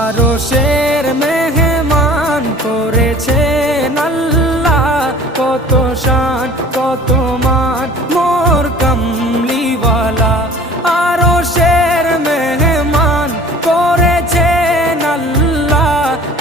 আরো শের মেহমান করেছে নাল্লা কত শান কত মান মোর কমলিওয়ালা আরো শের মেহমান করেছে নাল্লা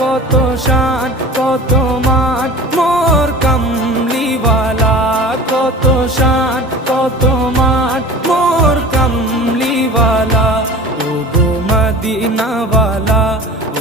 কত শান কত মান মোর কমলিওয়ালা কত শান কত মান মোর কমলিওয়ালা ও গো মদিনাওয়ালা